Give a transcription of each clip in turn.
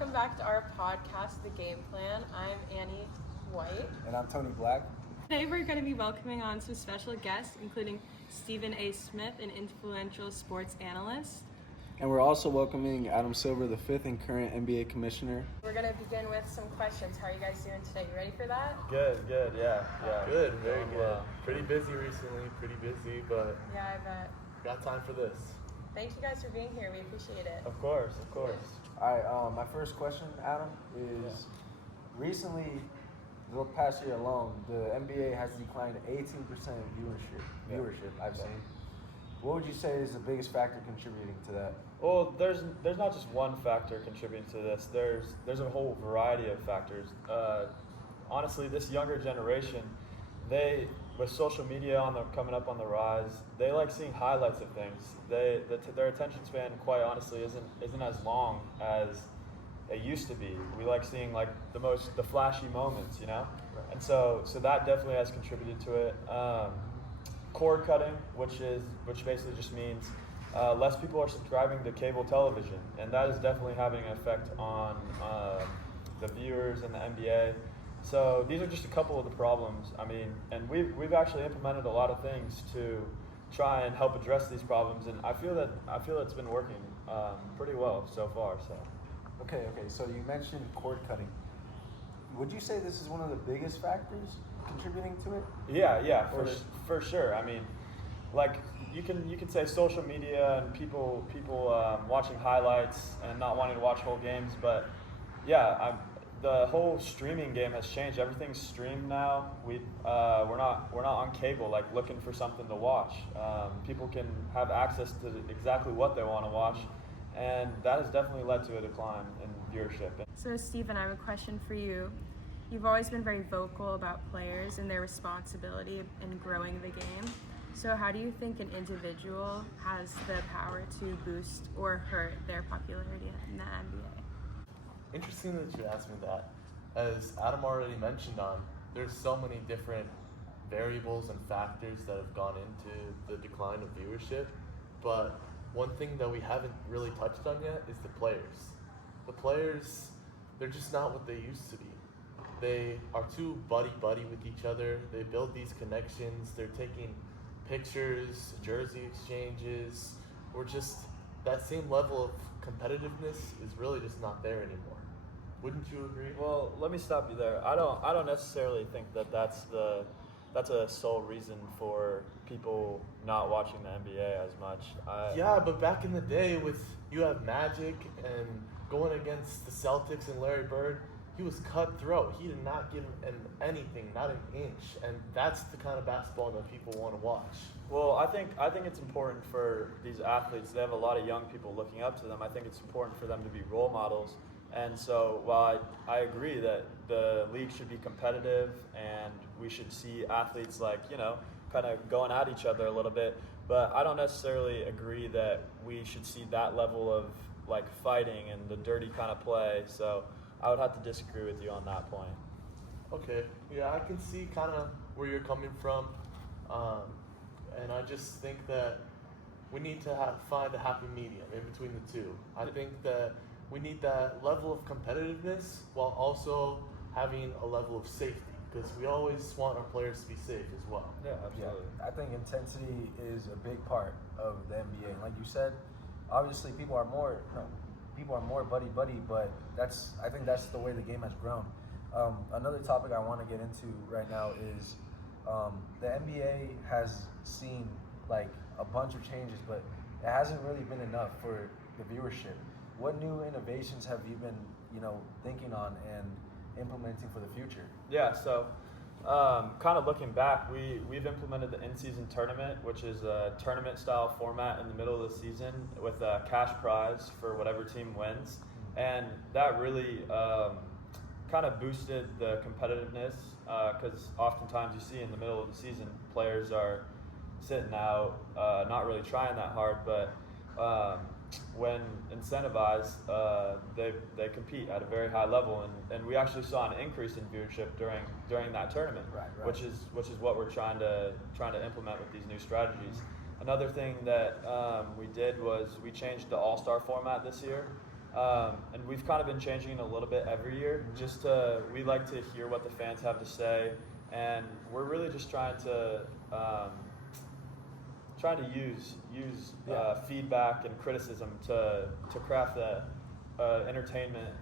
welcome back to our podcast, The Game Plan. I'm Annie White. And I'm Tony Black. Today we're going to be welcoming on some special guests, including Stephen A. Smith, an influential sports analyst. And we're also welcoming Adam Silver, the fifth and current NBA commissioner. We're going to begin with some questions. How are you guys doing today? You ready for that? Good, yeah. Good, very good. Pretty busy recently, but Yeah, I bet. got time for this. Thank you guys for being here. We appreciate it. Of course. All right, my first question, Adam, is recently, the past year alone, the NBA has declined 18% in viewership I've seen. What would you say is the biggest factor contributing to that? Well, there's not just one factor contributing to this. There's a whole variety of factors. Honestly, this younger generation, with social media coming up on the rise, they like seeing highlights of things. Their attention span, quite honestly, isn't as long as it used to be. We like seeing like the flashy moments, you know. Right. And so that definitely has contributed to it. Cord cutting, which basically just means less people are subscribing to cable television, and that is definitely having an effect on the viewers and the NBA. So these are just a couple of the problems. I mean, and we've actually implemented a lot of things to try and help address these problems, and I feel it's been working pretty well so far. So. Okay. So you mentioned cord cutting. Would you say this is one of the biggest factors contributing to it? Yeah, for sure. I mean, like you can say social media and people watching highlights and not wanting to watch whole games, but yeah, the whole streaming game has changed. Everything's streamed now. We're not on cable like looking for something to watch. People can have access to exactly what they want to watch, and that has definitely led to a decline in viewership. So, Stephen, I have a question for you. You've always been very vocal about players and their responsibility in growing the game. So how do you think an individual has the power to boost or hurt their popularity in the NBA? Interesting that you asked me that. As Adam already mentioned there's so many different variables and factors that have gone into the decline of viewership, but one thing that we haven't really touched on yet is the players. The players, they're just not what they used to be. They are too buddy-buddy with each other. They build these connections. They're taking pictures, jersey exchanges, or just that same level of competitiveness is really just not there anymore. Wouldn't you agree? Well, let me stop you there. I don't necessarily think that's a sole reason for people not watching the NBA as much. Yeah, but back in the day, you have Magic and going against the Celtics and Larry Bird, he was cutthroat. He did not give him anything, not an inch, and that's the kind of basketball that people want to watch. Well, I think it's important for these athletes. They have a lot of young people looking up to them. I think it's important for them to be role models. And so while I agree that the league should be competitive and we should see athletes kind of going at each other a little bit, but I don't necessarily agree that we should see that level of fighting and the dirty kind of play. So I would have to disagree with you on that point. Okay, yeah, I can see kind of where you're coming from, and I just think that we need to find a happy medium in between the two. I think that we need that level of competitiveness while also having a level of safety, because we always want our players to be safe as well. Yeah, absolutely. Yeah, I think intensity is a big part of the NBA. Like you said, obviously people are more buddy-buddy, but I think that's the way the game has grown. Another topic I want to get into right now is the NBA has seen a bunch of changes, but it hasn't really been enough for the viewership. What new innovations have you been, thinking on and implementing for the future? Yeah, so kind of looking back, we've implemented the in-season tournament, which is a tournament-style format in the middle of the season with a cash prize for whatever team wins, and that really kind of boosted the competitiveness because oftentimes you see in the middle of the season players are sitting out, not really trying that hard, but when incentivized, they compete at a very high level, and we actually saw an increase in viewership during that tournament, right. which is what we're trying to implement with these new strategies. Another thing that we did was we changed the All-Star format this year, And we've kind of been changing it a little bit every year. We like to hear what the fans have to say, and we're really just trying to use feedback and criticism to craft that entertainment,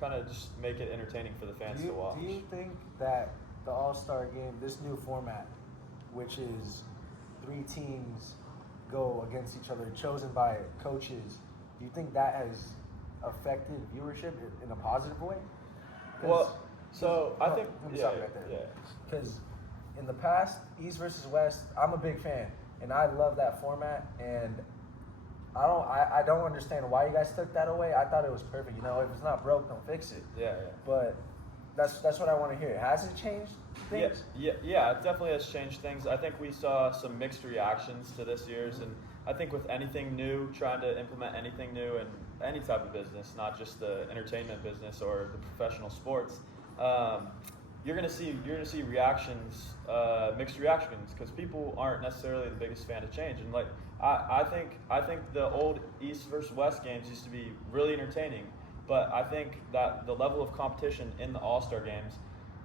kind of just make it entertaining for the fans to watch. Do you think that the All-Star game, this new format, which is 3 teams go against each other, chosen by coaches, do you think that has affected viewership in a positive way? Well, so I think let me stop right there. Because in the past, East versus West, I'm a big fan, and I love that format. And I don't understand why you guys took that away. I thought it was perfect. If it's not broke, don't fix it. Yeah. But that's what I want to hear. Has it changed things? Yeah, it definitely has changed things. I think we saw some mixed reactions to this year's, and I think with anything new, trying to implement anything new in any type of business, not just the entertainment business or the professional sports, you're gonna see reactions, mixed reactions, because people aren't necessarily the biggest fan of change. And like I think the old East versus West games used to be really entertaining, but I think that the level of competition in the All-Star games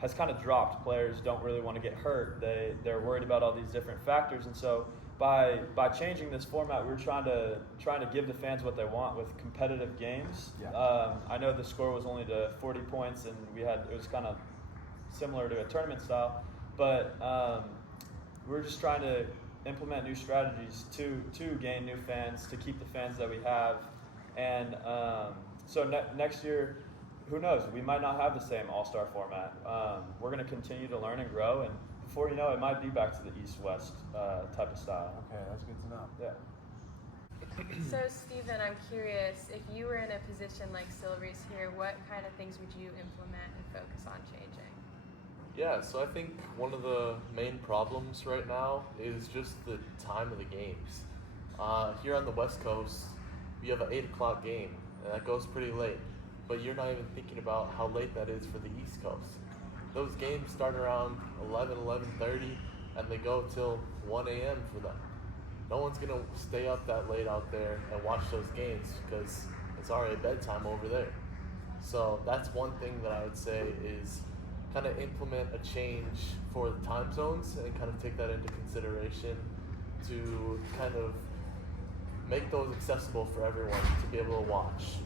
has kind of dropped. Players don't really want to get hurt. They're worried about all these different factors, and so by changing this format, we're trying to give the fans what they want with competitive games. Yeah. I know the score was only to 40 points, and it was kind of similar to a tournament style, but we're just trying to implement new strategies to gain new fans, to keep the fans that we have, and so next year, who knows? We might not have the same All-Star format. We're going to continue to learn and grow, and before you know it, might be back to the East-West type of style. Okay, that's good to know. Yeah. So Steven, I'm curious, if you were in a position like Silvery's here, what kind of things would you implement and focus on changing? Yeah, so I think one of the main problems right now is just the time of the games. Here on the West Coast, we have an 8 o'clock game, and that goes pretty late. But you're not even thinking about how late that is for the East Coast. Those games start around 11:30, and they go till 1 a.m. for them. No one's going to stay up that late out there and watch those games because it's already bedtime over there. So that's one thing that I would say is kind of implement a change for the time zones and kind of take that into consideration to kind of make those accessible for everyone to be able to watch.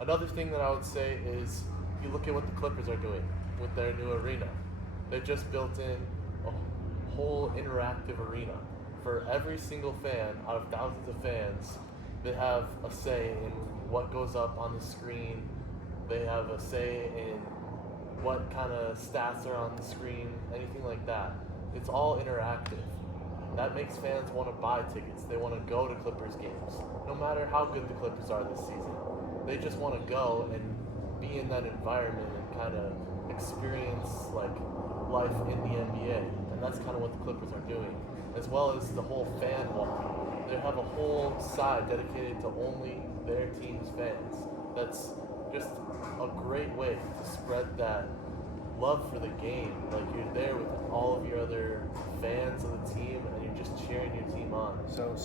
Another thing that I would say is you look at what the Clippers are doing with their new arena. They just built in a whole interactive arena. For every single fan, out of thousands of fans, they have a say in what goes up on the screen. They have a say in what kind of stats are on the screen, anything like that. It's all interactive. That makes fans want to buy tickets. They want to go to Clippers games, no matter how good the Clippers are this season. They just want to go and be in that environment and kind of experience like life in the NBA. And that's kind of what the Clippers are doing, as well as the whole fan wall. They have a whole side dedicated to only their team's fans. That's just a great way to spread that love for the game. Like you're there with all of your other fans of the team and you're just cheering your team on. So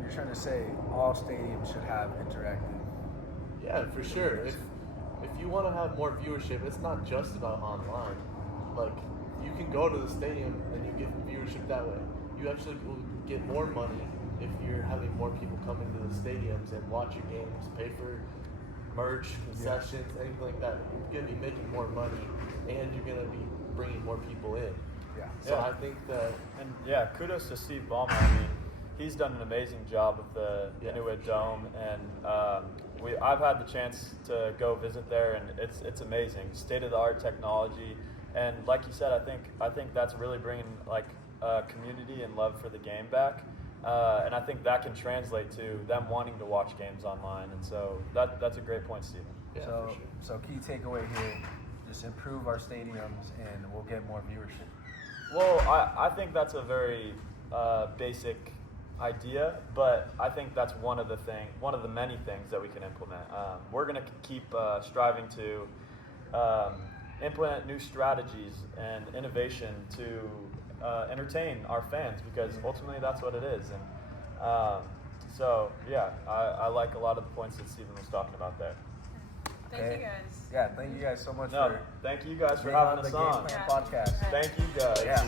you're trying to say all stadiums should have interactive. Yeah, for sure. If you want to have more viewership, it's not just about online. Like, you can go to the stadium and you get viewership that way. You actually will get more money if you're having more people come into the stadiums and watch your games, pay for merch, concessions, anything like that. You're going to be making more money and you're going to be bringing more people in. Yeah. So I think that... And yeah, kudos to Steve Ballmer. I mean, he's done an amazing job with the Intuit Dome, and I've had the chance to go visit there, and it's amazing, state-of-the-art technology, and like you said, I think that's really bringing like community and love for the game back, and I think that can translate to them wanting to watch games online, and so that's a great point, Stephen. Yeah, so, for sure. so key takeaway here: just improve our stadiums, and we'll get more viewership. Well, I think that's a very basic idea, but I think that's one of the many things that we can implement. We're going to keep striving to implement new strategies and innovation to entertain our fans, because ultimately that's what it is. And So yeah, I like a lot of the points that Steven was talking about there. Thank you guys. Yeah, thank you guys so much No, for thank you guys for being having on the us Game on. Plan Yeah. podcast. Right. Thank you guys. Yeah.